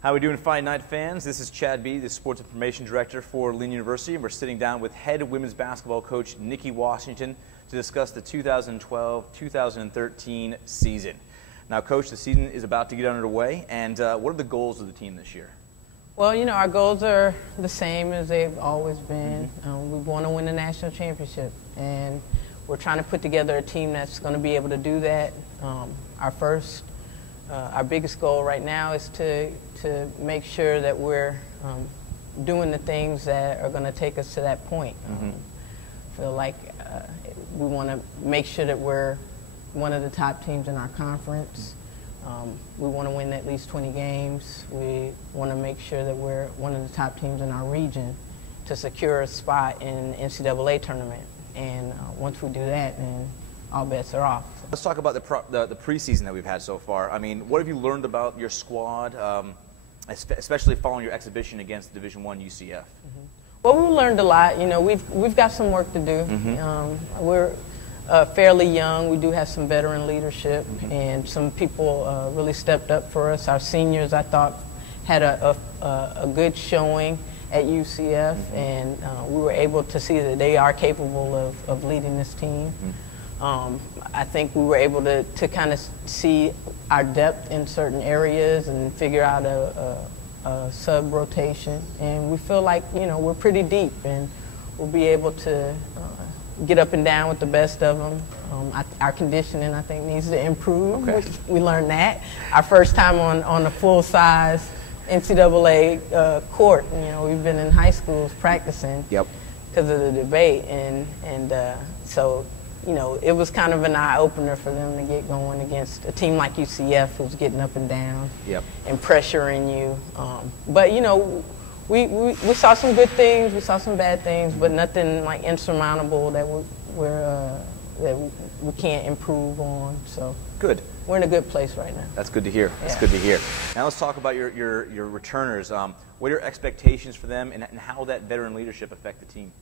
How are we doing, Fight Night fans? This is Chad Beattie, the Sports Information Director for Lynn University. We're sitting down with head women's basketball coach Niki Washington to discuss the 2012-2013 season. Now, Coach, the season is about to get underway, and what are the goals of the team this year? Well, you know, our goals are the same as they've always been. We want to win the national championship, and we're trying to put together a team that's going to be able to do that. Our biggest goal right now is to make sure that we're doing the things that are going to take us to that point. Feel like we want to make sure that we're one of the top teams in our conference. We want to win at least 20 games. We want to make sure that we're one of the top teams in our region to secure a spot in the NCAA tournament. And once we do that, then all bets are off. Let's talk about the preseason that we've had so far. I mean, what have you learned about your squad, especially following your exhibition against Division I UCF? Well, we learned a lot. You know, we've got some work to do. We're fairly young. We do have some veteran leadership, and some people really stepped up for us. Our seniors, I thought, had a good showing at UCF, and we were able to see that they are capable of leading this team. I think we were able to kind of see our depth in certain areas and figure out a sub-rotation. And we feel like, you know, we're pretty deep, and we'll be able to get up and down with the best of them. Our conditioning, I think, needs to improve. Okay. We learned that. Our first time on a full-size NCAA court. You know, we've been in high schools practicing because of the debate, and so, you know, it was kind of an eye-opener for them to get going against a team like UCF, who's getting up and down and pressuring you. But, you know, we saw some good things, we saw some bad things, but nothing like insurmountable that we can't improve on. So good. We're in a good place right now. That's good to hear. That's good to hear. Now let's talk about your returners. What are your expectations for them, and how that veteran leadership affect the team?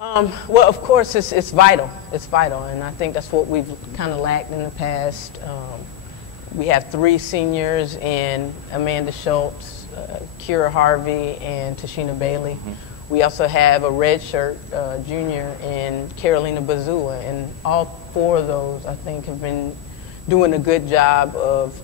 Well, of course, it's vital. It's vital, and I think that's what we've kind of lacked in the past. We have 3 seniors in Amanda Schultz, Kira Harvey, and Tashina Bailey. We also have a redshirt junior in Carolina Bazua, and all 4 of those, I think, have been doing a good job of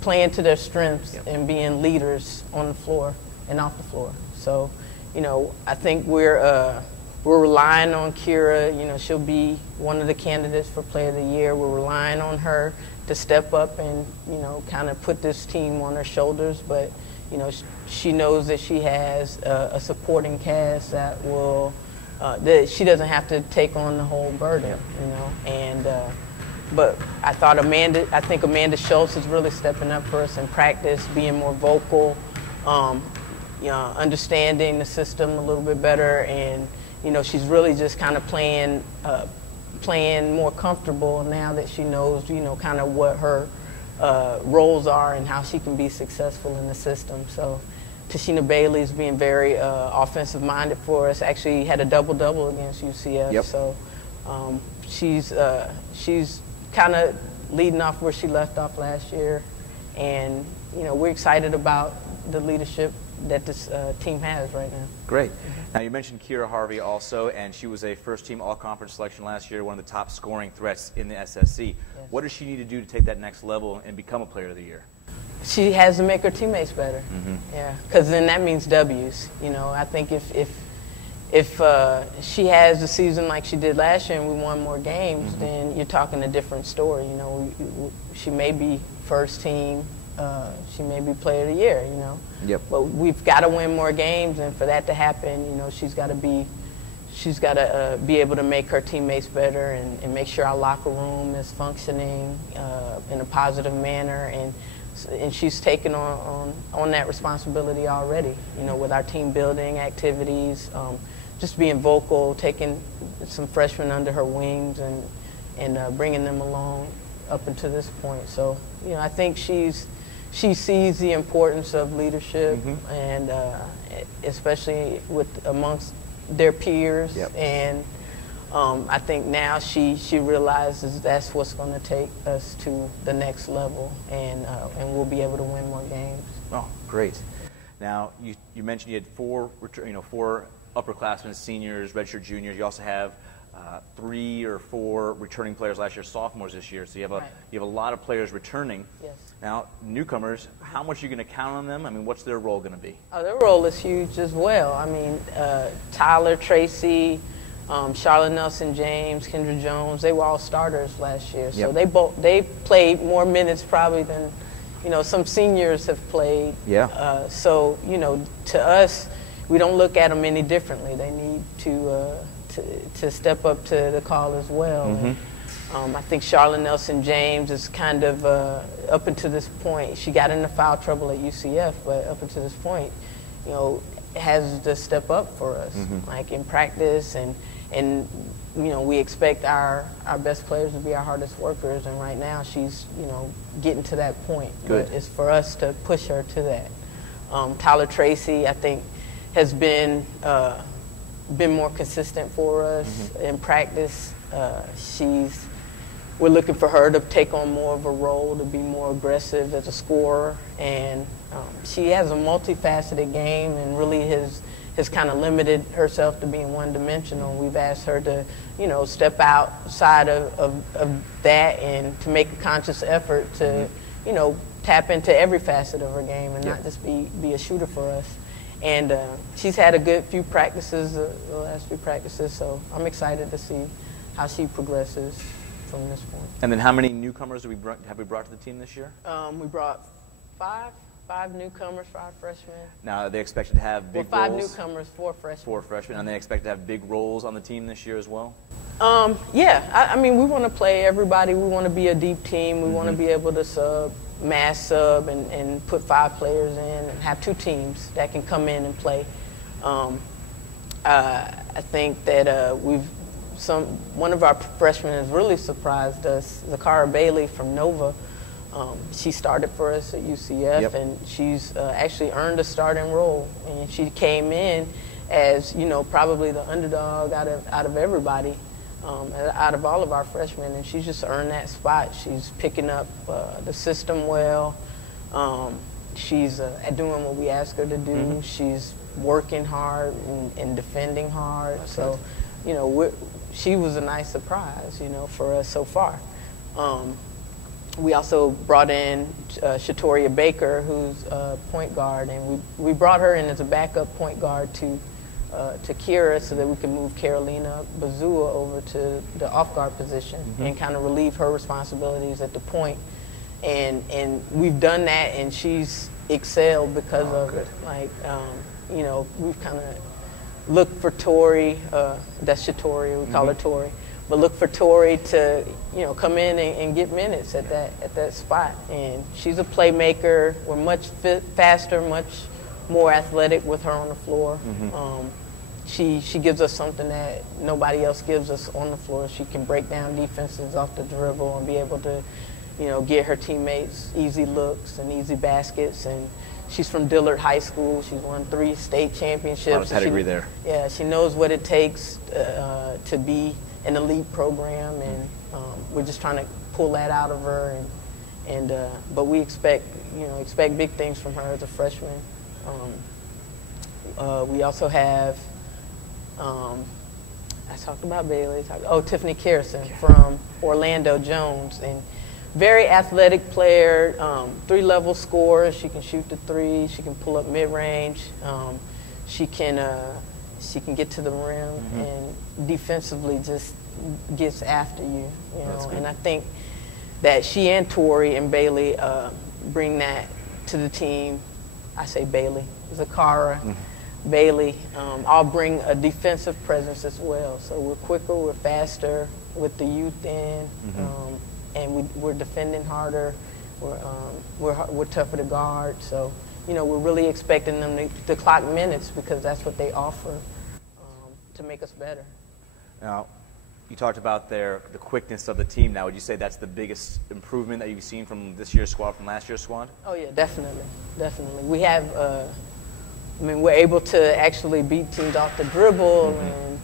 playing to their strengths and being leaders on the floor and off the floor. So, you know, I think we're relying on Kira. You know, she'll be one of the candidates for Player of the Year. We're relying on her to step up and, you know, kind of put this team on her shoulders. But, you know, she knows that she has a supporting cast that will, that she doesn't have to take on the whole burden, you know. And but I think Amanda Schultz is really stepping up for us in practice, being more vocal, you know, understanding the system a little bit better, and, you know, she's really just kind of playing more comfortable now that she knows, you know, kind of what her roles are and how she can be successful in the system. So Tashina Bailey's being very offensive minded for us. Actually had a double-double against UCF. So she's kind of leading off where she left off last year, and, you know, we're excited about the leadership that this team has right now. Great. Now, you mentioned Kira Harvey also, and she was a first-team all-conference selection last year, one of the top scoring threats in the SSC. What does she need to do to take that next level and become a Player of the Year? She has to make her teammates better. Because then that means W's. You know, I think if she has a season like she did last year and we won more games, then you're talking a different story. You know, she may be first team, she may be Player of the Year, you know. But we've got to win more games, and for that to happen, you know, she's got to be able to make her teammates better and make sure our locker room is functioning in a positive manner, and she's taken on that responsibility already, you know, with our team building activities, just being vocal, taking some freshmen under her wings and bringing them along up until this point. So, you know, I think she sees the importance of leadership, and especially amongst their peers, and I think now she realizes that's what's going to take us to the next level, and we'll be able to win more games. Oh, great. Now, you mentioned you had four upperclassmen, seniors, redshirt juniors. You also have 3 or 4 returning players last year, sophomores this year. So you have a lot of players returning. Yes. Now, newcomers, how much are you going to count on them? I mean, what's their role going to be? Oh, their role is huge as well. I mean, Tyler, Tracy, Charlotte Nelson, James, Kendra Jones, they were all starters last year. So they played more minutes probably than some seniors have played. Yeah. So to us, we don't look at them any differently. They need to step up to the call as well. Mm-hmm. I think Charlotte Nelson James is kind of up until this point. She got into foul trouble at UCF, but up until this point, has to step up for us, like in practice, and we expect our best players to be our hardest workers, and right now she's getting to that point. Good. But it's for us to push her to that. Tyler Tracy, I think, has been more consistent for us in practice. We're looking for her to take on more of a role, to be more aggressive as a scorer, and she has a multifaceted game and really has kind of limited herself to being one-dimensional. We've asked her to, step outside of that and to make a conscious effort to, tap into every facet of her game and not just be a shooter for us. And she's had a good few practices, the last few practices, so I'm excited to see how she progresses from this point. And then how many newcomers have we brought to the team this year? We brought five newcomers, 5 freshmen. Now, are they expected to have big roles? 5 newcomers, 4 freshmen. 4 freshmen. And they expect to have big roles on the team this year as well? Yeah. I mean, we want to play everybody. We want to be a deep team. We want to be able to mass sub and put 5 players in and have 2 teams that can come in and play. I think that one of our freshmen has really surprised us, Zakara Bailey from Nova. She started for us at UCF, and she's actually earned a starting role. And she came in as, probably the underdog out of everybody, out of all of our freshmen, and she's just earned that spot. She's picking up the system well. She's doing what we ask her to do. She's working hard and defending hard. So, she was a nice surprise, for us so far. We also brought in Shatoria Baker, who's a point guard, and we brought her in as a backup point guard to Kira so that we can move Carolina Bazua over to the off-guard position and kind of relieve her responsibilities at the point. And we've done that, and she's excelled because of it. Like, we've kind of looked for Tori, that's Shatoria, we call her Tori, but look for Tori to, come in and get minutes at that spot. And she's a playmaker. We're much faster, much more athletic with her on the floor. She gives us something that nobody else gives us on the floor. She can break down defenses off the dribble and be able to, get her teammates easy looks and easy baskets. And she's from Dillard High School. She's won 3 state championships. A lot of pedigree there. Yeah, she knows what it takes to be an elite program, and we're just trying to pull that out of her. But we expect big things from her as a freshman. We also have, I talked about Bailey. Tiffany Kerrison from Orlando Jones, and very athletic player, 3-level scorer. She can shoot the 3. She can pull up mid-range. She can get to the rim, and defensively just gets after you. And I think that she and Tori and Bailey bring that to the team. I say Bailey, Zakara, Bailey, all bring a defensive presence as well. So we're quicker, we're faster with the youth in. And we're defending harder. We're tougher to guard. So, we're really expecting them to clock minutes because that's what they offer to make us better. Now, you talked about the quickness of the team. Now, would you say that's the biggest improvement that you've seen from this year's squad from last year's squad? Oh yeah, definitely. We have. We're able to actually beat teams off the dribble and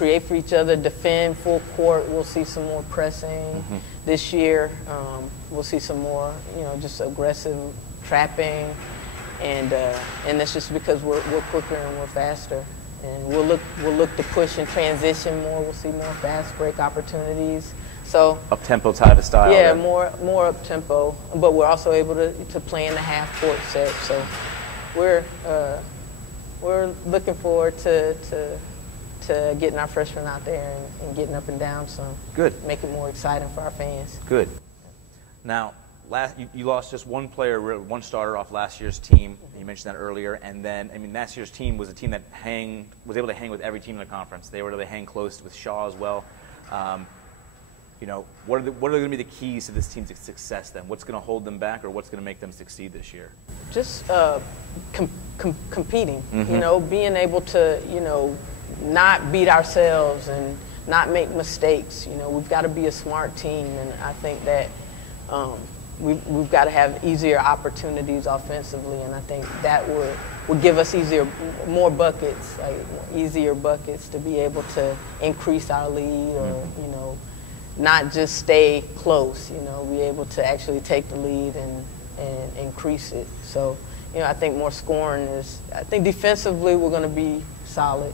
create for each other, defend full court. We'll see some more pressing this year. We'll see some more, just aggressive trapping, and that's just because we're quicker and we're faster. And we'll look to push and transition more. We'll see more fast break opportunities. So up-tempo type of style. Yeah, right? more up-tempo, but we're also able to play in the half-court set. So we're looking forward to getting our freshmen out there and getting up and down some. Good. Make it more exciting for our fans. Good. Now, you lost just one player, one starter off last year's team. You mentioned that earlier. And then, last year's team was a team that was able to hang with every team in the conference. They were able to hang close with Shaw as well. What are going to be the keys to this team's success then? What's going to hold them back, or what's going to make them succeed this year? Just competing, being able to, not beat ourselves and not make mistakes. We've got to be a smart team, and I think that we've got to have easier opportunities offensively, and I think that would give us more buckets, like easier buckets to be able to increase our lead, or not just stay close. Be able to actually take the lead and increase it. So, I think more scoring I think defensively we're going to be solid.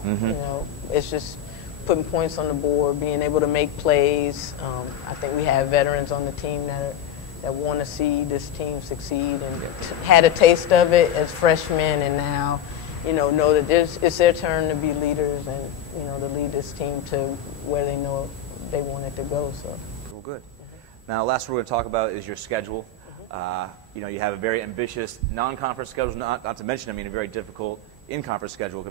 It's just putting points on the board, being able to make plays. I think we have veterans on the team that want to see this team succeed and had a taste of it as freshmen, and now, know that it's their turn to be leaders and, to lead this team to where they know they want it to go. So. Well, good. Now, last we're going to talk about is your schedule. You have a very ambitious non-conference schedule, not to mention, a very difficult in-conference schedule.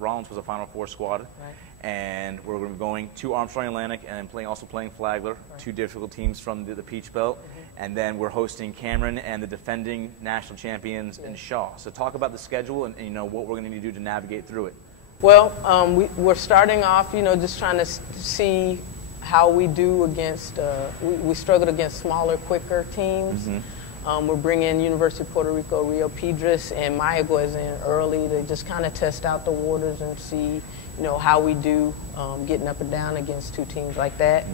Rollins was a Final Four squad, right, and we're going to be going to Armstrong Atlantic and also playing Flagler, right, two difficult teams from the Peach Belt, and then we're hosting Cameron and the defending national champions in Shaw. So talk about the schedule and what we're going to need to do to navigate through it. Well, we're starting off, just trying to see how we do against, we struggled against smaller, quicker teams. We're bringing University of Puerto Rico, Rio Piedras, and Mayaguez in early to just kind of test out the waters and see, how we do getting up and down against two teams like that.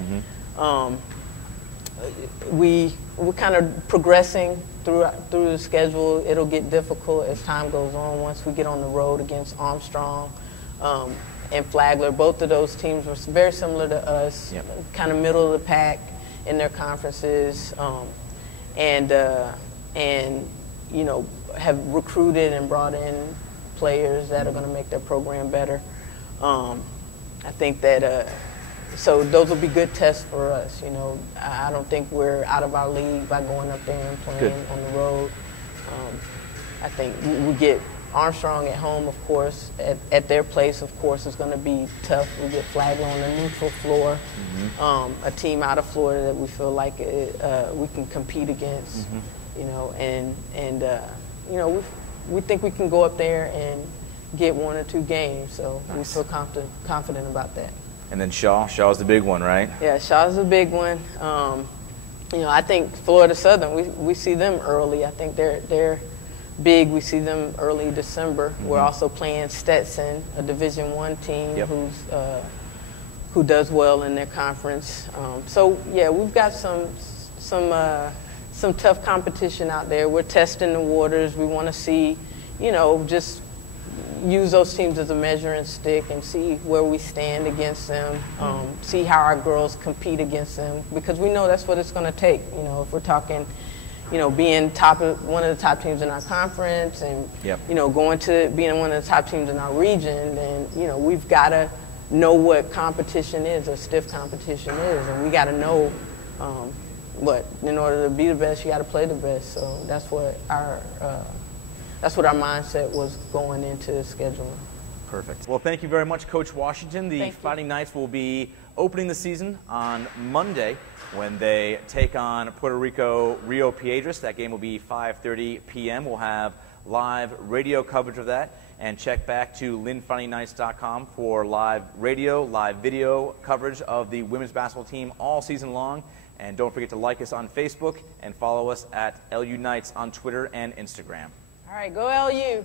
We're kind of progressing through the schedule. It'll get difficult as time goes on once we get on the road against Armstrong and Flagler. Both of those teams were very similar to us, kind of middle of the pack in their conferences, and have recruited and brought in players that are going to make their program better. I think that so those will be good tests for us. I don't think we're out of our league by going up there and playing on the road. I think we get Armstrong at home, of course. At their place, of course, is going to be tough. We get Flagler on the neutral floor, a team out of Florida that we feel like we can compete against. We think we can go up there and get one or two games. So we feel confident about that. And then Shaw's the big one, right? Yeah, Shaw's the big one. I think Florida Southern, we see them early. I think they're big. We see them early December. We're also playing Stetson, a Division I team who does well in their conference. We've got some tough competition out there. We're testing the waters. We want to see, just use those teams as a measuring stick and see where we stand against them, see how our girls compete against them, because we know that's what it's going to take. If we're talking, being one of the top teams in our conference and, going to being one of the top teams in our region, then, we've got to know what competition is, or stiff competition is, and we got to know in order to be the best, you got to play the best. So that's what our mindset was going into scheduling. Perfect. Well, thank you very much, Coach Washington. The Fighting Knights will be opening the season on Monday when they take on Puerto Rico Rio Piedras. That game will be 5:30 p.m. We'll have live radio coverage of that. And check back to LynnFightingKnights.com for live radio, live video coverage of the women's basketball team all season long. And don't forget to like us on Facebook and follow us at LU Knights on Twitter and Instagram. All right, go LU.